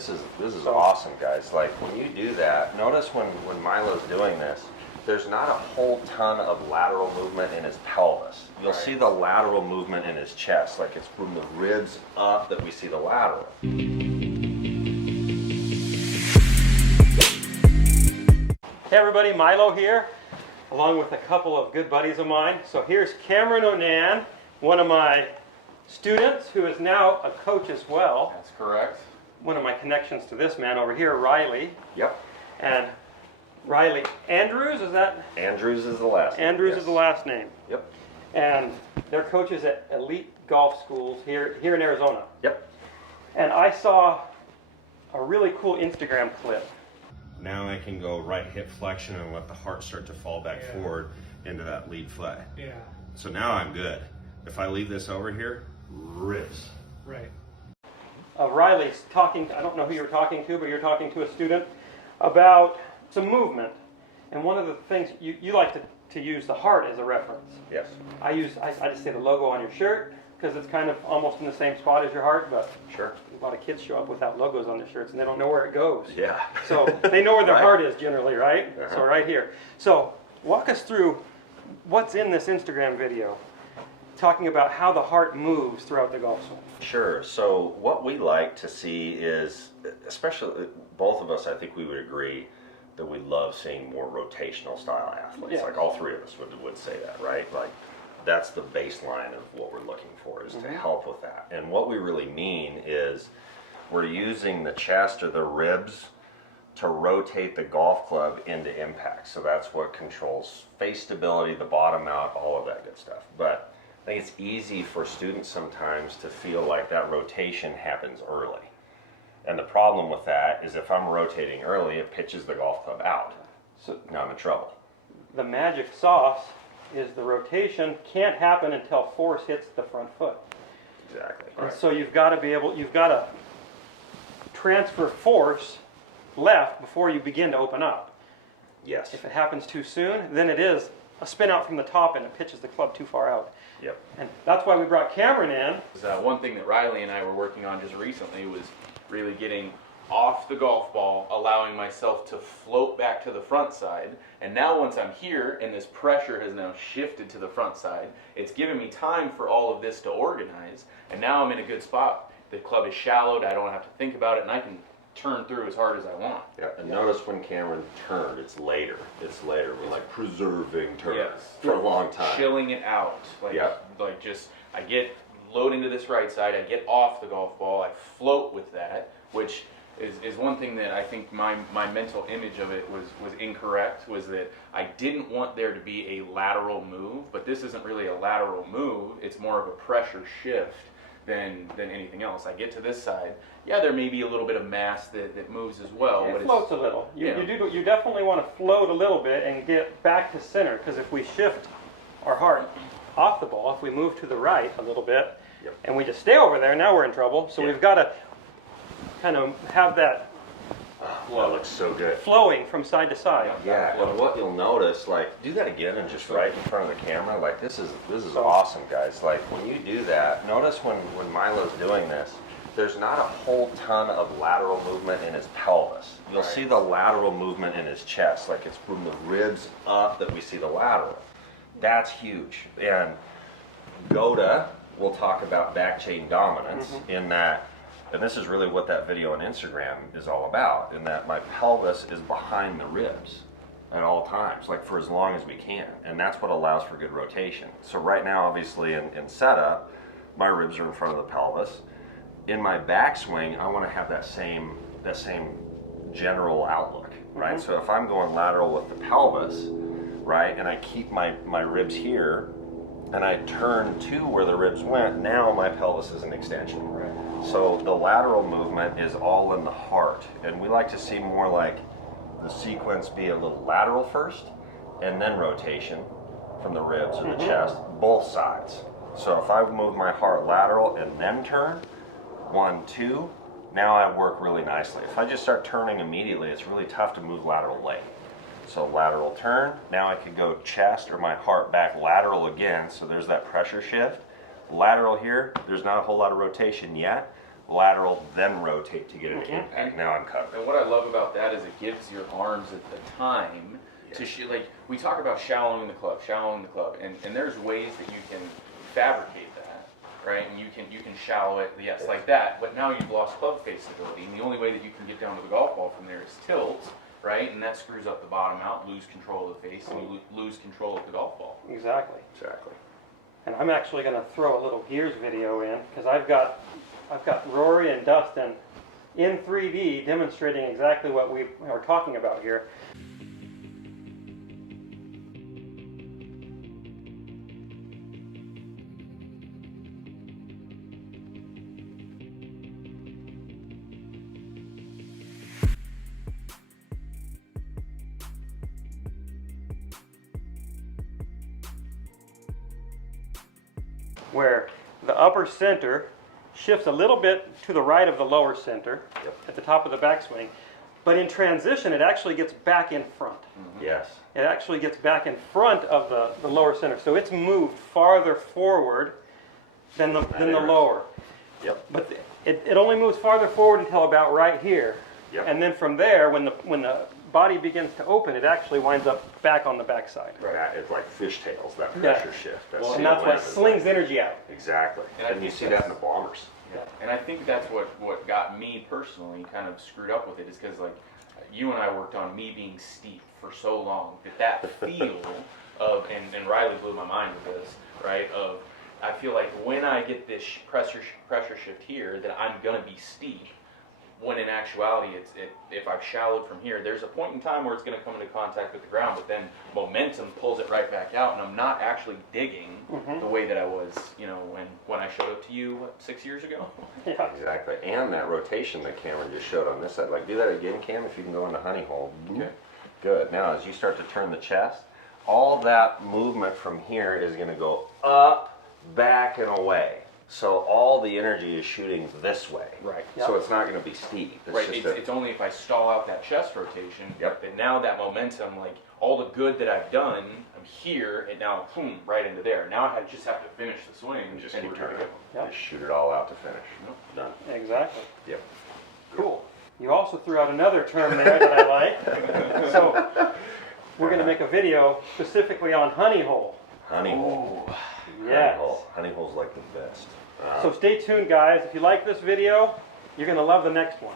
This is awesome, guys. Like when you do that, notice when Milo's doing this, there's not a whole ton of lateral movement in his pelvis. You'll see the lateral movement in his chest, like it's from the ribs up that we see the lateral. Hey everybody, Milo here, along with a couple of good buddies of mine. So here's Cameron Onan, one of my students who is now a coach as well. That's correct. One of my connections to this man over here, Riley. Yep. And Riley Andrews, is that? Andrews is the last name. Andrews Yes. is the last name. Yep. And they're coaches at elite golf schools here in Arizona. Yep. And I saw a really cool Instagram clip. Now I can go right hip flexion and let the heart start to fall back forward into that lead foot. Yeah. So now I'm good. If I leave this over here, ribs. Right. Riley's talking, I don't know who you're talking to, but you're talking to a student about some movement. And one of the things, you like to use the heart as a reference. Yes. I just say the logo on your shirt, because it's kind of almost in the same spot as your heart, but Sure. a lot of kids show up without logos on their shirts and they don't know where it goes. Yeah. So they know where their Right. heart is generally, right? Uh-huh. So right here. So walk us through what's in this Instagram video, talking about how the heart moves throughout the golf swing. Sure. So what we like to see is, especially both of us, I think we would agree that we love seeing more rotational style athletes. Yeah. Like all three of us would say that, right? Like that's the baseline of what we're looking for, is to help with that. And what we really mean is we're using the chest or the ribs to rotate the golf club into impact. So that's what controls face stability, the bottom out, all of that good stuff. But I think it's easy for students sometimes to feel like that rotation happens early. And the problem with that is if I'm rotating early, it pitches the golf club out. So Now I'm in trouble. the magic sauce is the rotation can't happen until force hits the front foot. Exactly. And so you've got to transfer force left before you begin to open up. Yes. If it happens too soon, then it is a spin out from the top and it pitches the club too far out. Yep. And that's why we brought Cameron in. One thing that Riley and I were working on just recently was really getting off the golf ball, allowing myself to float back to the front side. And now once I'm here and this pressure has now shifted to the front side, it's given me time for all of this to organize. And now I'm in a good spot. The club is shallowed, I don't have to think about it, and I can turn through as hard as I want. Yeah, and notice when Cameron turned, it's later. We're like preserving turn Yes. for a long time. Chilling it out. Like just, I get loading to this right side, I get off the golf ball, I float with that, which is one thing that I think my mental image of it was incorrect, was that I didn't want there to be a lateral move, but this isn't really a lateral move, it's more of a pressure shift than anything else. I get to this side, yeah, there may be a little bit of mass that moves as well. It but floats a little. You Yeah. you definitely want to float a little bit and get back to center, because if we shift our heart off the ball, if we move to the right a little bit, Yep. and we just stay over there, now we're in trouble. So Yeah. we've got to kind of have that That looks so good. flowing from side to side. Yeah, and what you'll notice, like, do that again and just right in front of the camera. Like, this is awesome, guys. Like, when you do that, notice when Milo's doing this, there's not a whole ton of lateral movement in his pelvis. You'll see the lateral movement in his chest, like it's from the ribs up that we see the lateral. That's huge. And Goda, we'll talk about back chain dominance in that. And this is really what that video on Instagram is all about, in that my pelvis is behind the ribs at all times, like for as long as we can. And that's what allows for good rotation. So right now, obviously in setup, my ribs are in front of the pelvis. In my backswing, I want to have that same general outlook, right? So if I'm going lateral with the pelvis, right, and I keep my ribs here, and I turn to where the ribs went, now my pelvis is an extension. Right. So the lateral movement is all in the heart, and we like to see more like the sequence be a little lateral first, and then rotation from the ribs or the chest, both sides. So if I move my heart lateral and then turn, 1, 2, now I work really nicely. If I just start turning immediately, it's really tough to move lateral late. So lateral turn, now I could go chest or my heart back lateral again, so there's that pressure shift. Lateral here, there's not a whole lot of rotation yet. lateral, then rotate to get an impact. Now I'm covered. And what I love about that is it gives your arms the time to like we talk about shallowing the club, and there's ways that you can fabricate that, right? And you can shallow it, yes, like that. But now you've lost club face stability, and the only way that you can get down to the golf ball from there is tilt, right? And that screws up the bottom out, lose control of the face, and you lose control of the golf ball. Exactly. Exactly. And I'm actually going to throw a little gears video in because I've got Rory and Dustin in 3D demonstrating exactly what we are talking about here. Where the upper center shifts a little bit to the right of the lower center at the top of the backswing, but in transition it actually gets back in front. Yes. It actually gets back in front of the lower center, so it's moved farther forward than the lower. Yep. But it only moves farther forward until about right here, and then from there, when the body begins to open, it actually winds up back on the backside. Right. It's like fishtails, that pressure shift. And that's what slings energy out. Exactly. And you see that in the bombers. Yeah. And I think that's what got me personally kind of screwed up with it, is because like you and I worked on me being steep for so long that feel of, and Riley blew my mind with this, right, of I feel like when I get this pressure shift here that I'm gonna be steep, when in actuality if I've shallowed from here, there's a point in time where it's going to come into contact with the ground, but then momentum pulls it right back out, and I'm not actually digging the way that I was, when I showed up to you, 6 years ago? Yeah. Exactly. And that rotation that Cameron just showed on this side, like do that again, Cam, if you can go into honey hole. Okay. Good. Now as you start to turn the chest, all that movement from here is going to go up, back, and away. So all the energy is shooting this way. Right. So it's not going to be steep. Right. It's only if I stall out that chest rotation that now that momentum, like all the good that I've done, I'm here, and now boom, right into there. Now I just have to finish the swing and Just we're keep good to turning. go. Just shoot it all out to finish. Done. Exactly. Yep. Cool. You also threw out another term there that I like. So we're going to make a video specifically on honey hole. Honey hole. Yes. Honey hole's like the best. So stay tuned, guys. If you like this video, you're going to love the next one.